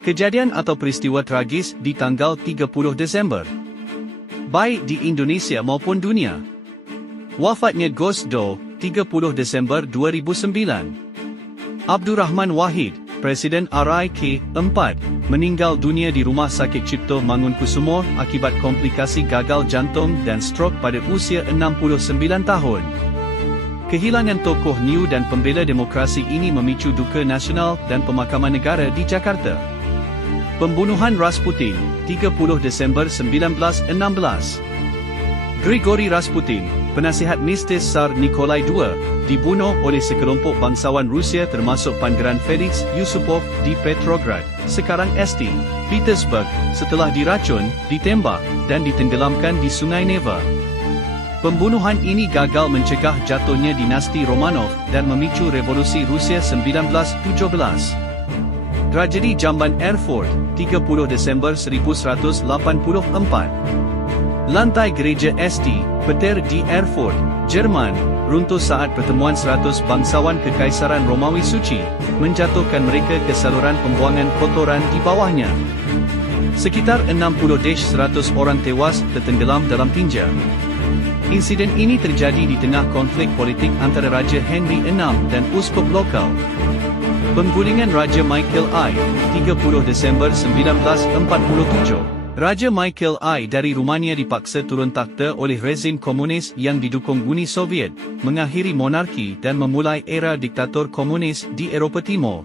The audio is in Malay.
Kejadian atau peristiwa tragis di tanggal 30 Desember. Baik di Indonesia maupun dunia. Wafatnya Gus Dur, 30 Desember 2009. Abdurrahman Wahid, Presiden RIK 4, meninggal dunia di Rumah Sakit Cipto Mangunkusumo akibat komplikasi gagal jantung dan strok pada usia 69 tahun. Kehilangan tokoh New dan pembela demokrasi ini memicu duka nasional dan pemakaman negara di Jakarta. Pembunuhan Rasputin, 30 Desember 1916. Grigory Rasputin, penasihat mistis Tsar Nikolai II, dibunuh oleh sekelompok bangsawan Rusia termasuk Pangeran Felix Yusupov di Petrograd, sekarang St. Petersburg, setelah diracun, ditembak, dan ditenggelamkan di Sungai Neva. Pembunuhan ini gagal mencegah jatuhnya dinasti Romanov dan memicu revolusi Rusia 1917. Tragedi Jamban Erfurt, 30 Desember 1184. Lantai gereja St. Peter di Erfurt, Jerman, runtuh saat pertemuan 100 bangsawan Kekaisaran Romawi Suci, menjatuhkan mereka ke saluran pembuangan kotoran di bawahnya. Sekitar 60-100 orang tewas tertenggelam dalam tinja. Insiden ini terjadi di tengah konflik politik antara Raja Henry VI dan uskup lokal. Penggulingan Raja Michael I, 30 Desember 1947. Raja Michael I dari Rumania dipaksa turun takhta oleh rezim komunis yang didukung Uni Soviet, mengakhiri monarki dan memulai era diktator komunis di Eropah Timur.